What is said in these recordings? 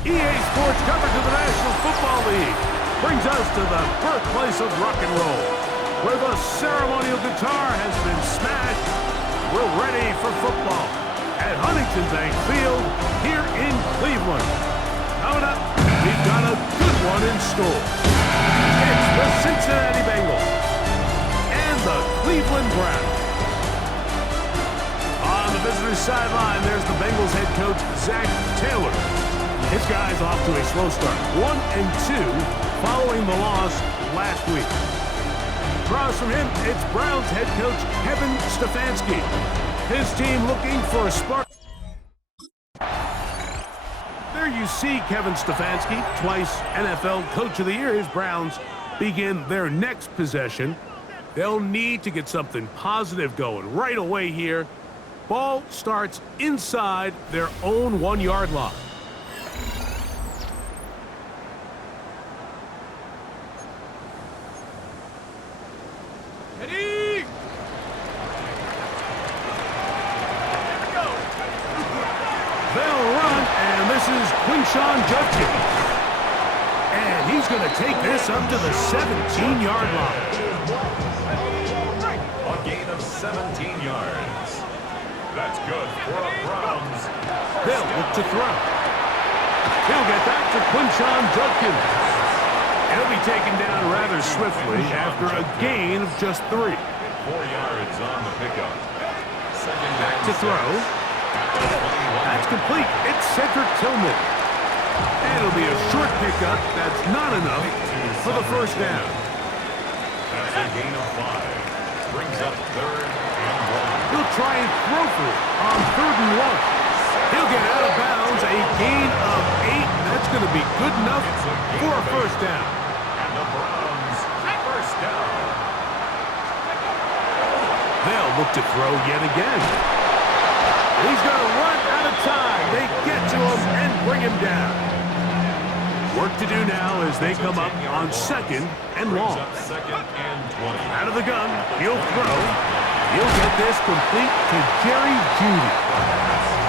EA Sports coverage of the National Football League brings us to the birthplace of rock and roll, where the ceremonial guitar has been smashed. We're ready for football at Huntington Bank Field here in Cleveland. Coming up, we've got a good one in store. It's the Cincinnati Bengals and the Cleveland Browns. On the visitor's sideline, there's the Bengals head coach, Zach Taylor. His guy's off to a slow start, 1-2, following the loss last week. Across from him, it's Browns head coach Kevin Stefanski. His team looking for a spark. There you see Kevin Stefanski, twice NFL Coach of the Year. His Browns begin their next possession. They'll need to get something positive going right away here. Ball starts inside their own 1-yard line. Ready? They'll run, and this is Quinshawn Judkins. And he's going to take this up to the 17-yard line. A gain of 17 yards. That's good for the Browns. They'll look to throw. He'll get that to Quinshawn Judkins. He'll be taken down rather swiftly after a gain of just 3. 4 yards on the pickup. Back to throw. That's complete. It's Cedric Tillman. And it'll be a short pickup. That's not enough for the first down. That's a gain of 5. Brings up 3rd and 1. He'll try and throw for it on 3rd and 1. He'll get out of bounds, a gain of 8. That's going to be good enough for a first down. And the Browns, first down. They'll look to throw yet again. He's going to run out of time. They get to him and bring him down. Work to do now as they come up on 2nd and long. Second and 20. Out of the gun, he'll throw. He'll get this complete to Jerry Jeudy.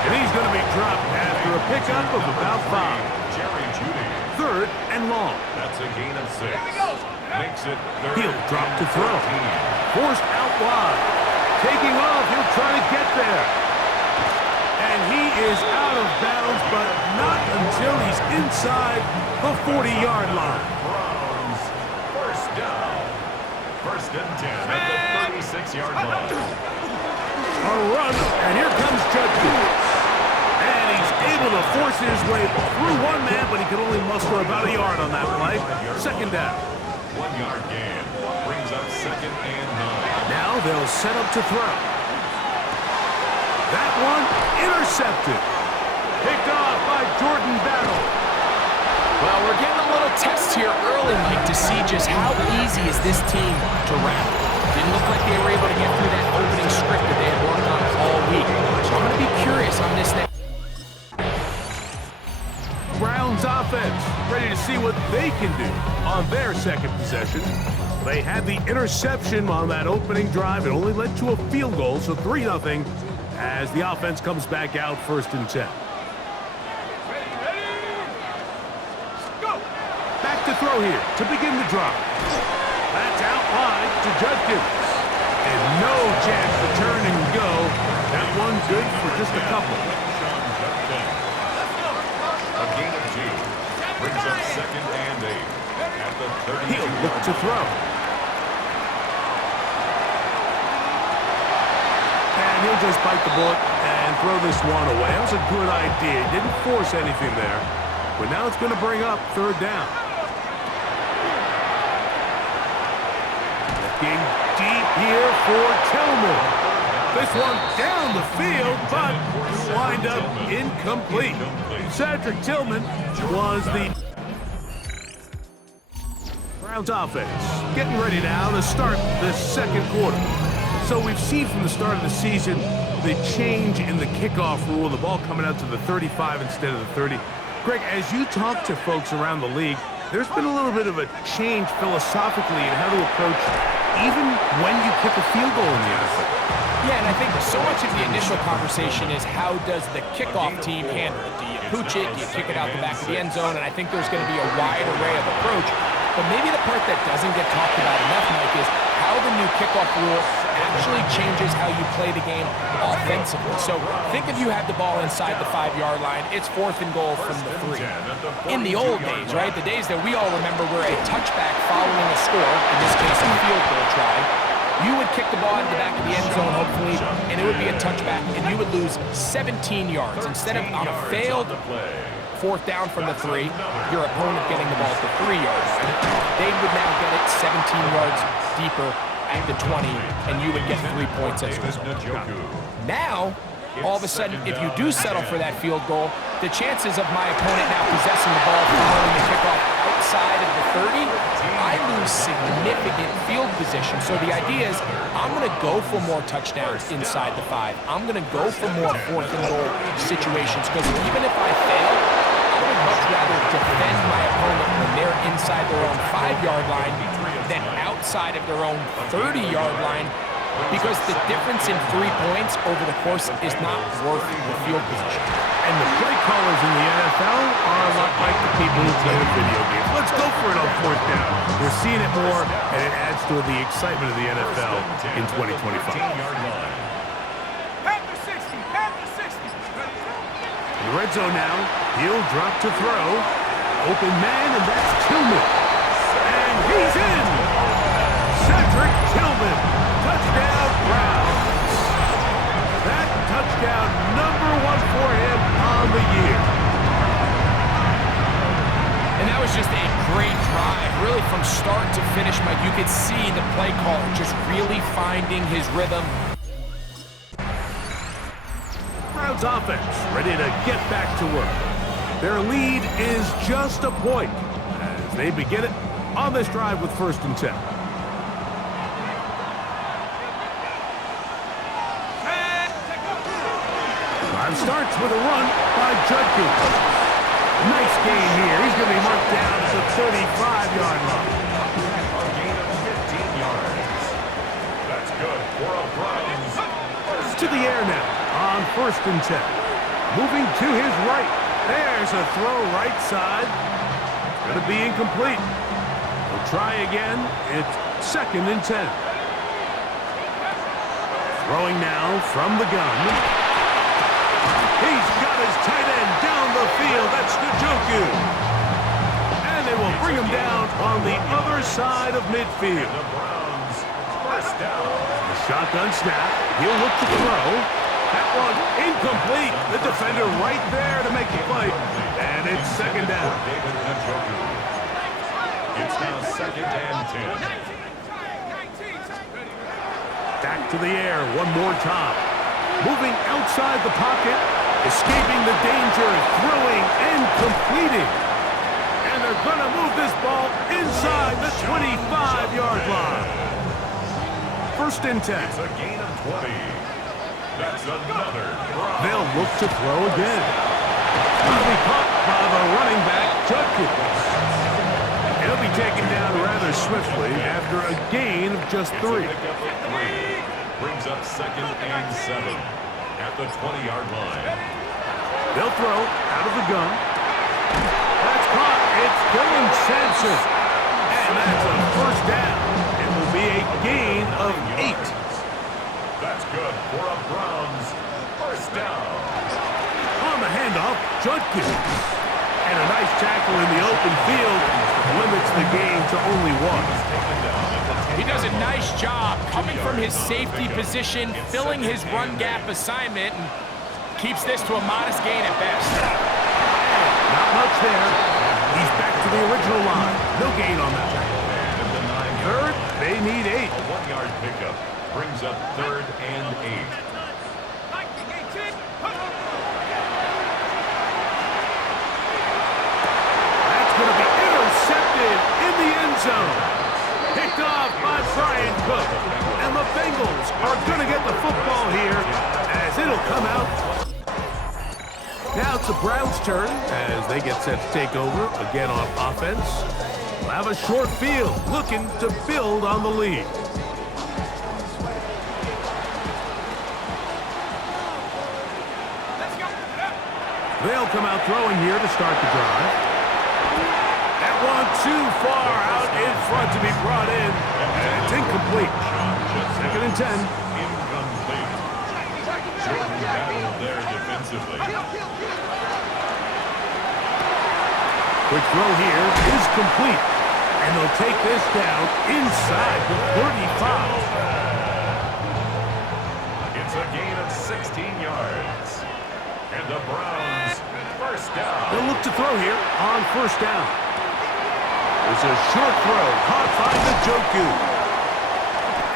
And he's going to be dropped after a pickup of about 5. Jerry Jeudy. 3rd and long. That's a gain of 6. Makes it 3rd. He'll drop to and throw. 13. Forced out wide. Taking off, he'll try to get there. And he is out of bounds, but not until he's inside the 40-yard line. Browns, first down. 1st and 10 at the 36-yard line. A run, and here comes Judkins. And he's able to force his way through one man, but he can only muster about a yard on that play. 2nd down. 1-yard gain. Brings up 2nd and 9. Now they'll set up to throw. That one intercepted. Picked off by Jordan Battle. Well, we're getting a little test here early, Mike, to see just how easy is this team to wrap. Didn't look like they were able to get through that opening script that they had worked on all week. So I'm going to be curious on this next. Browns offense ready to see what they can do on their 2nd possession. They had the interception on that opening drive. It only led to a field goal, so 3-0 as the offense comes back out 1st and 10. Back to throw here to begin the drive. That's out wide to Judkins. And no chance to turn and go. That one good for just a couple. A gain of 2. Brings up 2nd and 8 at the 32-yard line. He'll look to throw. And he'll just bite the bullet and throw this one away. That was a good idea. He didn't force anything there. But now it's going to bring up 3rd down. Looking deep here for Tillman. This one down the field, but wind up incomplete. Cedric Tillman was the Browns offense getting ready now to start the 2nd quarter. So we've seen from the start of the season the change in the kickoff rule, the ball coming out to the 35 instead of the 30. Greg, as you talk to folks around the league, there's been a little bit of a change philosophically in how to approach even when you kick a field goal in the NFL. Yeah, and I think so much of the initial conversation is how does the kickoff team handle it? Do you pooch it, you kick it out the back of the end zone, and I think there's going to be a wide array of approach. But maybe the part that doesn't get talked about enough, Mike, is how the new kickoff rule actually changes how you play the game offensively. So think if you had the ball inside the 5-yard line, it's 4th and goal from the 3. In the old days, right, the days that we all remember were a touchback following a score, in this case a field goal try, you would kick the ball into the back of the end zone, hopefully, and it would be a touchback, and you would lose 17 yards. Instead of on a failed 4th down from the 3, your opponent getting the ball at the 3-yard line, they would now get it 17 yards deeper at the 20, and you would get 3 points as a result. Now, all of a sudden, if you do settle for that field goal, the chances of my opponent now possessing the ball following the kickoff outside of the 30, I lose significant field position. So the idea is I'm going to go for more touchdowns inside the 5. I'm going to go for more 4th and goal situations, because even if I fail, I would much rather defend my opponent when they're inside their own 5-yard line than outside of their own 30-yard line, because the difference in 3 points over the course is not worth the field position. And the play callers in the NFL are a lot like the people who play the video games. Let's go for it on 4th down. We're seeing it more, and it adds to the excitement of the NFL in 2025. In the red zone now, he'll drop to throw. Open man, and that's Tillman. And he's in! Cedric Tillman. Touchdown, Browns. That touchdown number 1 for him on the year. And that was just a great drive, really from start to finish, Mike. You could see the play caller just really finding his rhythm. Browns offense ready to get back to work. Their lead is just a point as they begin it on this drive with 1st and 10. Drive starts with a run by Judkins. Nice gain here. He's going to be marked down to the 35-yard line. A gain of 15 yards. That's good for a Browns. To the air now on 1st and 10. Moving to his right. There's a throw right side. It's going to be incomplete. We'll try again. It's 2nd and 10. Throwing now from the gun. He's got his tight end down the field. That's Njoku. And they will bring him down on the other side of midfield. The Browns, 1st down. The shotgun snap. He'll look to throw. That one incomplete. The defender right there to make the play. And it's 2nd down. David Njoku. It's now 2nd and 10. Back to the air one more time. Moving outside the pocket. Escaping the danger. Throwing and completing. And they're going to move this ball inside the 25-yard line. 1st and 10. It's a gain of 20. That's another Browns. They'll look to throw again. He'll be caught by the running back, Judkins. He'll be taken down rather swiftly after a gain of just 3. Brings up 2nd and 7 at the 20-yard line. They'll throw out of the gun. That's caught. It's Dylan Sampson. And that's a 1st down. It will be a gain of 8. That's good for a Browns 1st down. On the handoff, Judkins. And a nice tackle in the open field limits the gain to only 1. He does a nice job coming from his safety position, filling his run gap assignment, and keeps this to a modest gain at best. Not much there. He's back to the original line. No gain on that. 3rd, they need 8. A 1-yard pickup brings up 3rd and 8. That's going to be intercepted in the end zone. Picked off by Brian Cook. And the Bengals are going to get the football here as it'll come out. Now it's the Browns' turn as they get set to take over again on offense. We'll have a short field looking to build on the lead. They'll come out throwing here to start the drive. That one too far out in front to be brought in. And it's incomplete. Second and 10. Incomplete. Jordan battled there defensively. Quick throw here is complete. And they'll take this down inside the 35. It's a gain of 16 yards. And the Browns, first down. They'll look to throw here on first down. There's a short throw caught by Njoku.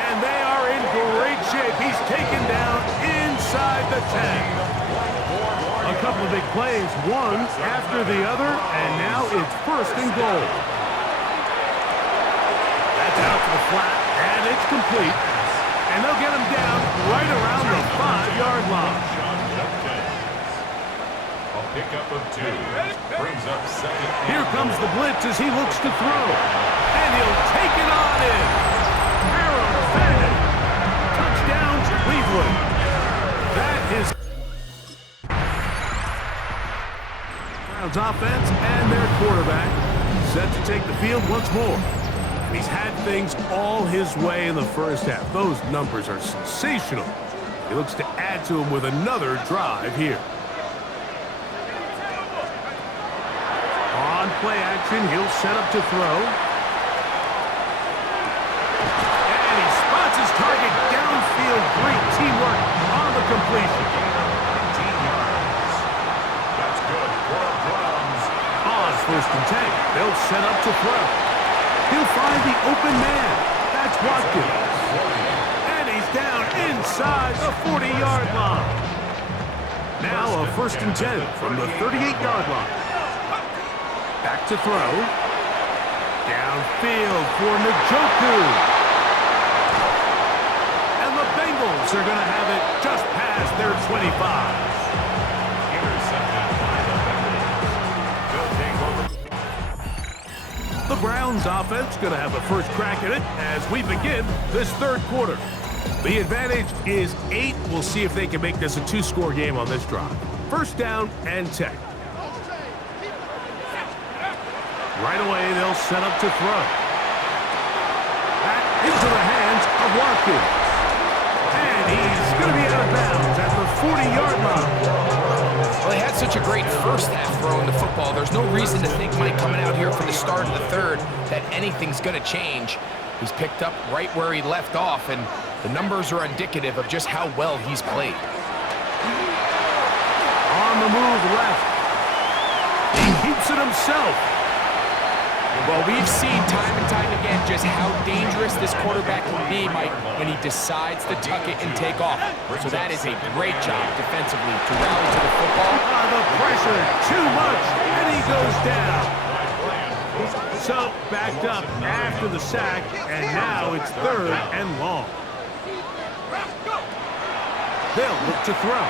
And they are in great shape. He's taken down inside the 10. A couple of big plays, one after the other, and now it's first and goal. That's out to the flat, and it's complete. And they'll get him down right around the 5-yard line. A pickup of 2. Brings up second. Here comes the blitz as he looks to throw. And he'll take it on in. Aaron Fannin. Touchdown, Cleveland. That is Browns offense and their quarterback set to take the field once more. And he's had things all his way in the first half. Those numbers are sensational. He looks to add to them with another drive here. On play action, he'll set up to throw. And he spots his target downfield. Great teamwork on the completion. 18 yards. That's good for the Browns. On first and 10, they'll set up to throw. He'll find the open man. That's Watkins. And he's down inside the 40-yard line. Now a first and 10 from the 38-yard line. Back to throw. Downfield for Njoku. And the Bengals are going to have it just past their 25. Intercepted by the Bengals. They'll take over. The Browns offense going to have the first crack at it as we begin this third quarter. The advantage is 8. We'll see if they can make this a 2-score game on this drive. First down and 10. Right away, they'll set up to throw. Back into the hands of Watkins. And he's going to be out of bounds at the 40-yard line. Well, they had such a great first half throwing the football. There's no reason to think, Mike, coming out here for the start of the third, that anything's going to change. He's picked up right where he left off, and the numbers are indicative of just how well he's played. On the move left. He keeps it himself. Well, we've seen time and time again just how dangerous this quarterback can be, Mike, when he decides to tuck it and take off. So that is a great job defensively to rally to the football. The pressure, too much, and he goes down. So, backed up after the sack, and now it's third and long. They'll look to throw.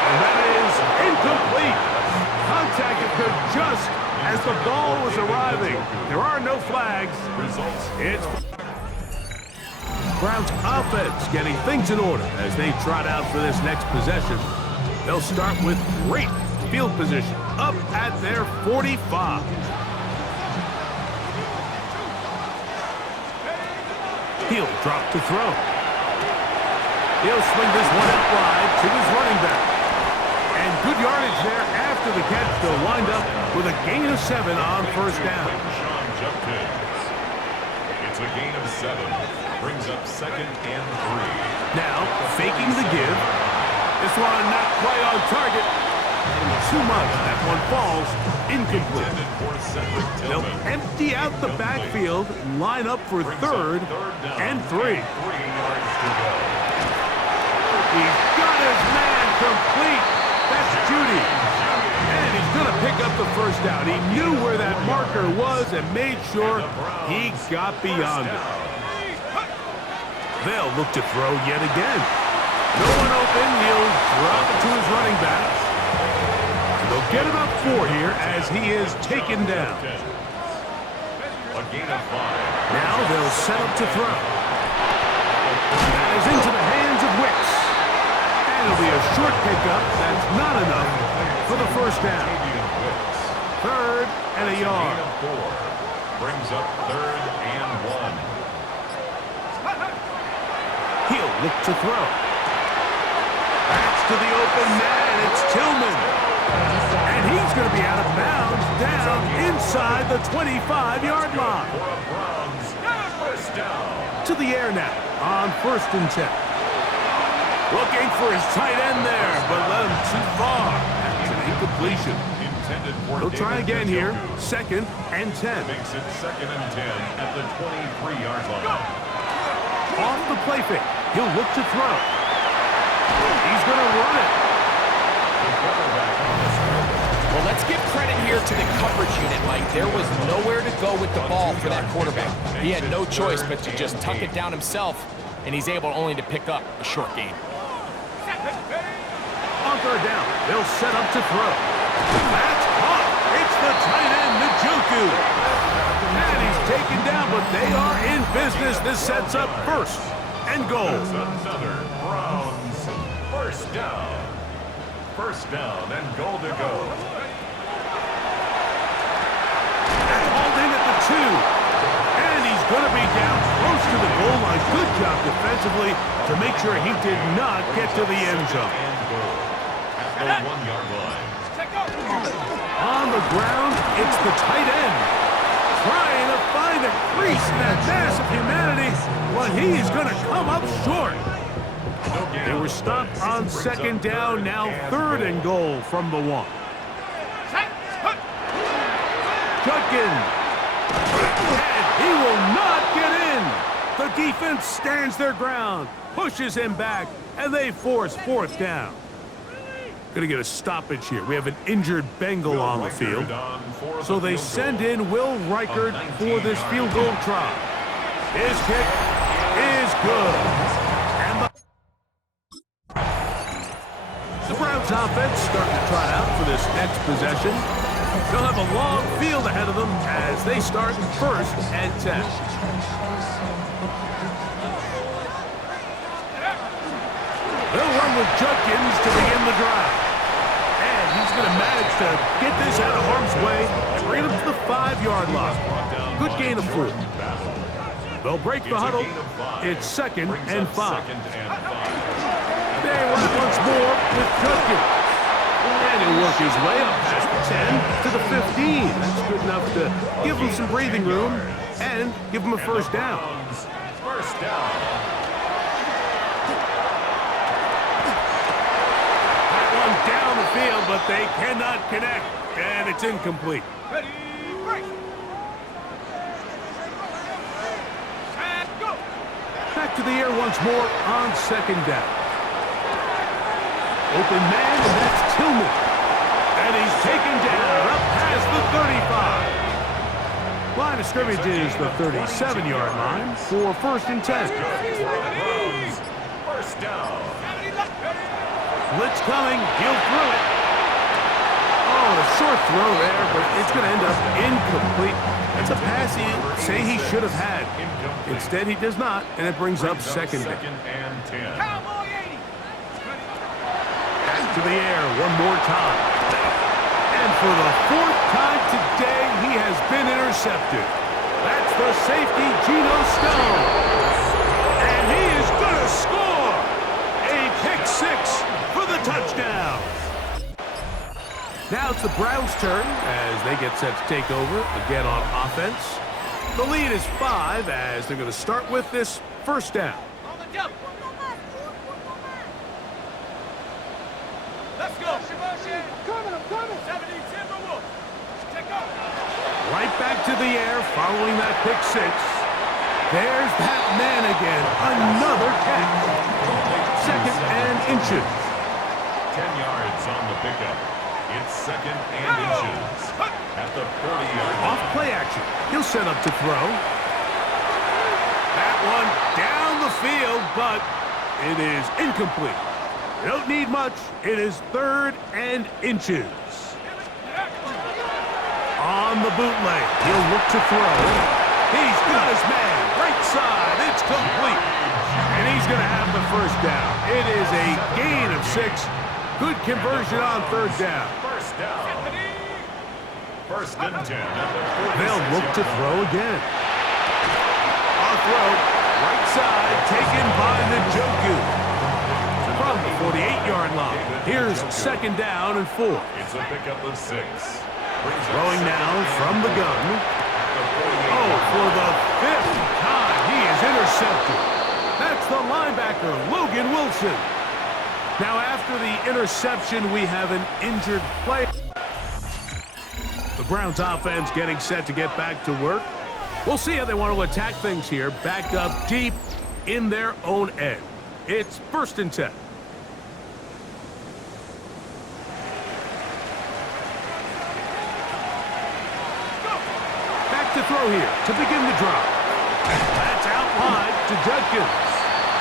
And that is incomplete. Contact occurred just as the ball was arriving. There are no flags. It's Browns offense getting things in order as they trot out for this next possession. They'll start with great field position up at their 45. He'll drop to throw. He'll swing this one out wide to his running back. And good yardage there after the catch. They'll wind up with a gain of 7 on first down. It's a gain of 7. Brings up second and 3. Now, faking the give. This one not quite on target. Too much. That one falls incomplete. They'll empty out the backfield, line up for third and 3. 3 yards to go. He's got his man complete. That's Judy. And he's going to pick up the first down. He knew where that marker was and made sure he got beyond it. They'll look to throw yet again. No one open. He'll drop it to his running back. And they'll get about 4 here as he is taken down. A gain of 5. Now they'll set up to throw. That is into the hands of Wicks. And it'll be a short pickup. That's not enough for the first down. Third and a yard. Brings up 3rd and 1. He'll look to throw. That's to the open man. It's Tillman. And he's going to be out of bounds down inside the 25-yard line. To the air now on 1st and 10. Looking for his tight end there, but led him too far. That's an incompletion. He'll try again here. 2nd and 10. Makes it 2nd and 10 at the 23-yard line. Off the play fake. He'll look to throw. He's going to run it. Well, let's give credit here to the coverage unit, Mike. There was nowhere to go with the ball for that quarterback. He had no choice but to just tuck it down himself, and he's able only to pick up a short gain. On 3rd down, they'll set up to throw. That's caught. It's the tight end, Njoku. And he's taken down, but they are in business. This sets up 1st and goal. Another Browns 1st down. 1st down and goal to go. That's hauled in at the 2. And he's going to be down close to the goal line. Good job defensively to make sure he did not get to the end zone. And goal at the 1-yard line. On the ground, it's the tight end. Trying to find a crease in that mass of humanity, but he is going to come up short. They were stopped on 2nd down, now 3rd and goal from the 1. Judkins. And he will not get in. The defense stands their ground, pushes him back, and they force 4th down. Going to get a stoppage here. We have an injured Bengal on the field. So they send in Will Reichard for this field goal try. His kick is good. And the Browns offense starting to try out for this next possession. They'll have a long field ahead of them as they start 1st and 10. They'll run with Judkins to begin the drive. And he's going to manage to get this out of harm's way and bring him to the 5-yard line. Good gain of 4. They'll break the huddle. It's 2nd and 5. They run once more with Judkins. And he'll work his way up past the 10 to the 15. That's good enough to give him some breathing room and give him a 1st down. 1st down. That one down the field, but they cannot connect. And it's incomplete. Ready, break. And go. Back to the air once more on 2nd down. Open man, and that's Tillman. And he's taken down up past the 35. Line of scrimmage is the 37-yard line for 1st and 10. 1st down. Blitz coming. He'll throw it. Oh, a short throw there, but it's going to end up incomplete. That's a pass he'd say he should have had. Instead, he does not, and it brings up 2nd down. 2nd and 10. Cowboy 80. To the air one more time. And for the 4th time today, he has been intercepted. That's the safety, Geno Stone. And he is going to score. A pick 6 for the touchdown. Now it's the Browns' turn as they get set to take over again on offense. The lead is 5 as they're going to start with this 1st down. On the double. Let's go. Coming, I'm coming. 70 Timberwolves. Take off. Right back to the air following that pick 6. There's that man again. Another catch. 2nd and inches. 10 yards on the pickup. It's 2nd and inches at the 40-yard line. Off play action. He'll set up to throw. That one down the field, but it is incomplete. They don't need much. It is 3rd and inches. On the bootleg, he'll look to throw. He's got his man. Right side. It's complete. And he's going to have the first down. It is a gain of 6. Good conversion on third down. First down. First and 10 at the 46. They'll look to throw again. On throw. Right side. Taken by Njoku. From the 48-yard line. Here's second down and 4. It's a pickup of 6. Throwing now from the gun. Oh, for the 5th time, he is intercepted. That's the linebacker, Logan Wilson. Now, after the interception, we have an injured player. The Browns offense getting set to get back to work. We'll see how they want to attack things here, backed up deep in their own end. It's first and 10. To throw here to begin the drive. That's out wide to Judkins.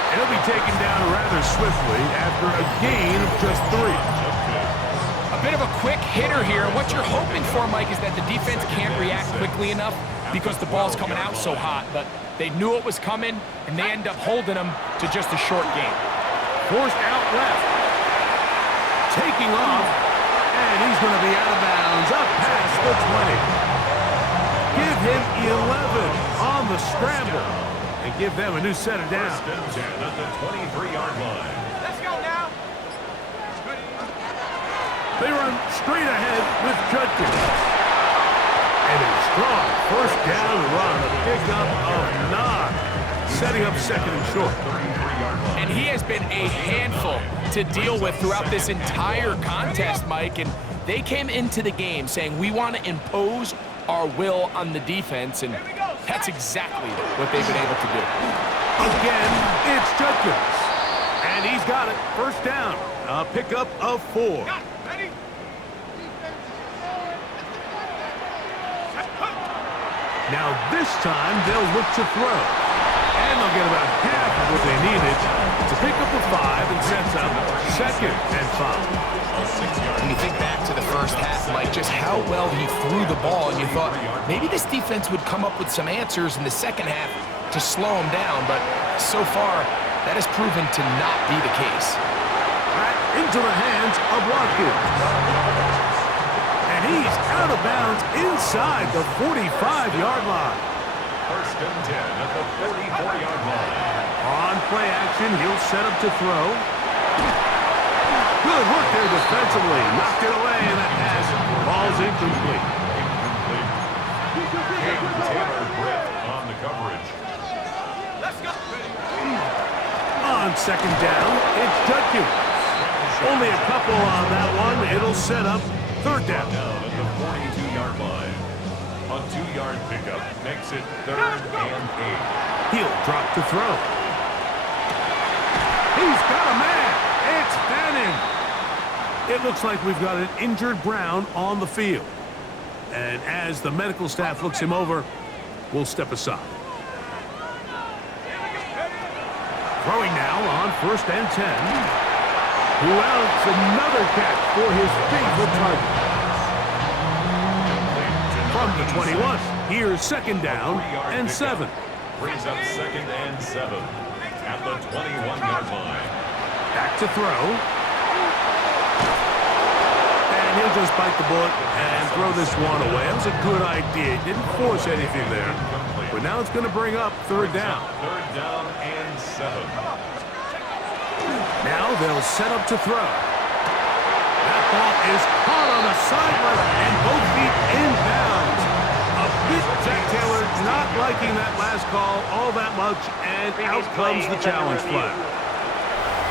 He'll be taken down rather swiftly after a gain of just 3. A bit of a quick hitter here. What you're hoping for, Mike, is that the defense can't react quickly enough because the ball's coming out so hot. But they knew it was coming, and they end up holding them to just a short gain. Forced out left. Taking off, and he's going to be out of bounds up past the 20. Give him 11 on the scramble and give them a new set of downs. First and 10 at the 23-yard line. Let's go now. They run straight ahead with Judkins. And a strong first down run, a pickup of 9, setting up second and short. And he has been a handful to deal with throughout this entire contest, Mike. And they came into the game saying, we want to impose our will on the defense, and that's exactly what they've been able to do. Again, it's Judkins. And he's got it. First down. A pickup of 4. Ready? Now this time they'll look to throw. And they'll get about half of what they needed. It's a pickup of 5 and sets up second and 5. When you think back to the first half, Mike, just how well he threw the ball, and you thought maybe this defense would come up with some answers in the second half to slow him down, but so far, that has proven to not be the case. Back into the hands of Watkins. And he's out of bounds inside the 45-yard line. First and 10 at the 44-yard line. On play action, he'll set up to throw. Good work there defensively. Knocked it away, and that pass falls incomplete. And Taylor Britt on the coverage. Let's go. On second down, it's Judkins. Only a couple on that one. It'll set up third down. Down at the 42-yard line. A 2-yard pickup makes it 3rd and 8. He'll drop to throw. He's got a man. It's Fannin. It looks like we've got an injured Brown on the field. And as the medical staff looks him over, we'll step aside. Throwing now on first and 10. Who else? Another catch for his favorite target. From the 21, here's second down and 7. Brings up second and 7 at the 21-yard line. Back to throw. And he'll just bite the bullet and throw this one away. That was a good idea. Didn't force anything there. But now it's going to bring up third down. 3rd down and 7. Now they'll set up to throw. That ball is caught on the sideline and both feet inbounds. A bit Jack Taylor not liking that last call all that much, and out comes the challenge flag.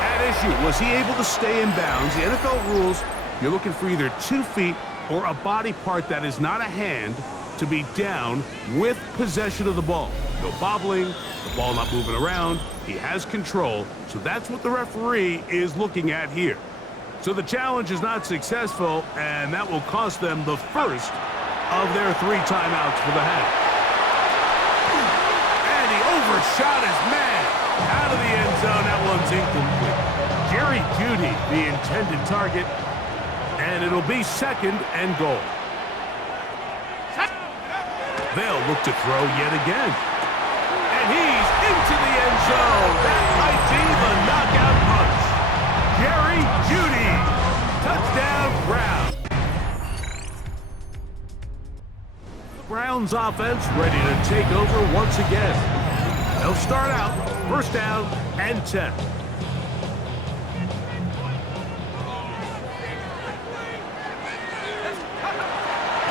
At issue, was he able to stay in bounds? The NFL rules, you're looking for either 2 feet or a body part that is not a hand to be down with possession of the ball. No bobbling, the ball not moving around. He has control, so that's what the referee is looking at here. So the challenge is not successful, and that will cost them the first of their 3 timeouts for the half. And he overshot his man out of the end zone. That one's incomplete. Jerry Jeudy, the intended target, and it'll be second and goal. They'll look to throw yet again. And he's into the end zone. That might be the knockout punch. Jerry Jeudy. Touchdown, Browns. The Browns offense ready to take over once again. They'll start out first down and 10.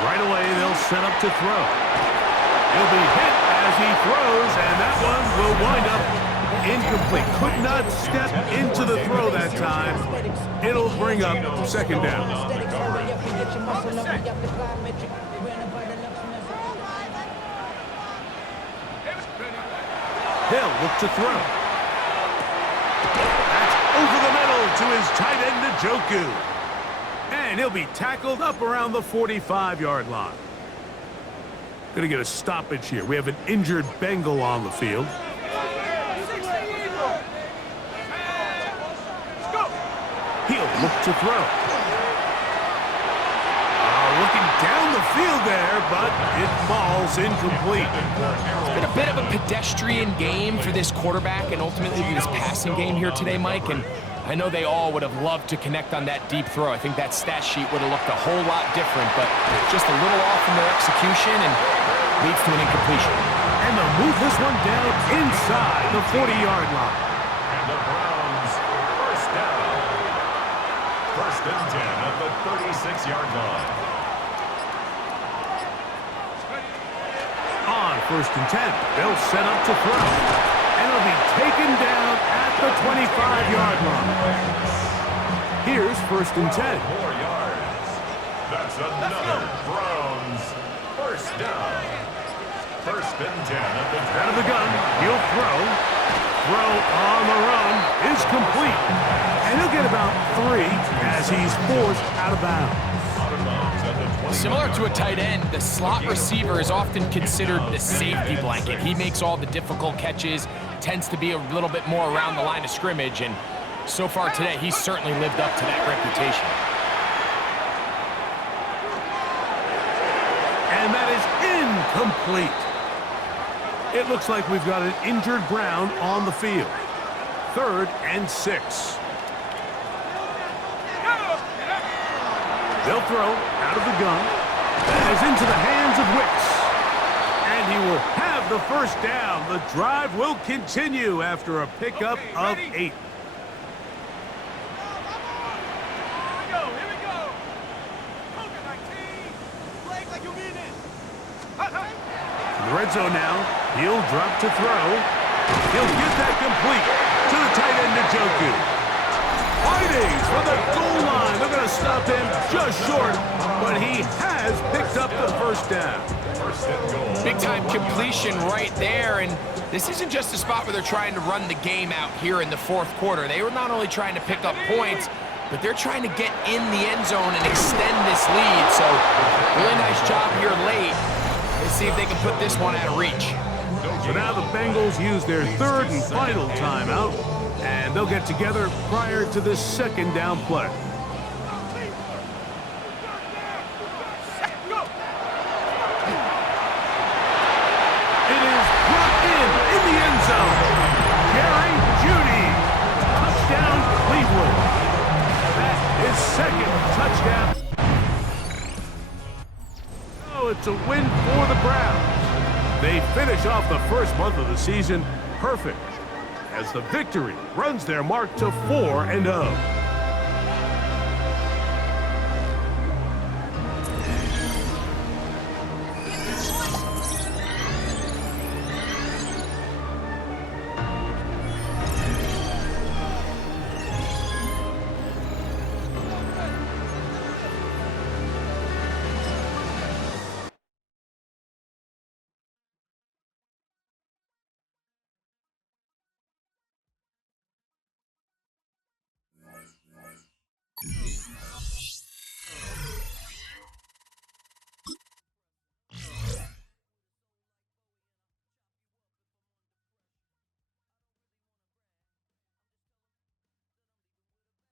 Right away, they'll set up to throw. He'll be hit as he throws, and that one will wind up incomplete. Could not step into the throw that time. It'll bring up second down. He'll look to throw. That's over the middle to his tight end, Njoku. And he'll be tackled up around the 45-yard line. Going to get a stoppage here. We have an injured Bengal on the field. He'll look to throw. Looking down the field there, but it falls incomplete. It's been a bit of a pedestrian game for this quarterback and ultimately this passing game here today, Mike. And I know they all would have loved to connect on that deep throw. I think that stat sheet would have looked a whole lot different, but just a little off in their execution and leads to an incompletion. And they'll move this one down inside the 40-yard line. And the Browns, first down. First and 10 at the 36-yard line. On first and 10, they'll set up to throw. And it'll be taken down at the 25-yard line. Here's first and 10. 4 yards. That's another Browns first down. First and 10 at the Out of the gun, he'll throw. Throw on the run is complete. And he'll get about 3 as he's forced out of bounds. Similar to a tight end, the slot receiver is often considered the safety blanket. He makes all the difficult catches, tends to be a little bit more around the line of scrimmage, and so far today, he's certainly lived up to that reputation. And that is incomplete. It looks like we've got an injured Brown on the field. 3rd and 6. They'll throw out of the gun. That is into the hands of Wicks. And he will have the first down. The drive will continue after a pickup of 8. Here we go. Poker 19. Legs like you mean it. In the red zone now, he'll drop to throw. He'll get that complete to the tight end, Njoku. Fighting for the goal line. They're going to stop him just short, but he has picked up the first down. Big-time completion right there, and this isn't just a spot where they're trying to run the game out here in the 4th quarter. They were not only trying to pick up points, but they're trying to get in the end zone and extend this lead. So, really nice job here late. Let's see if they can put this one out of reach. So now the Bengals use their 3rd and final timeout, and they'll get together prior to this 2nd down play. It is brought in the end zone. Jerry Jeudy. Touchdown, Cleveland. That is 2nd touchdown. Oh, it's a win for the Browns. They finish off the first month of the season perfect, as the victory runs their mark to 4-0.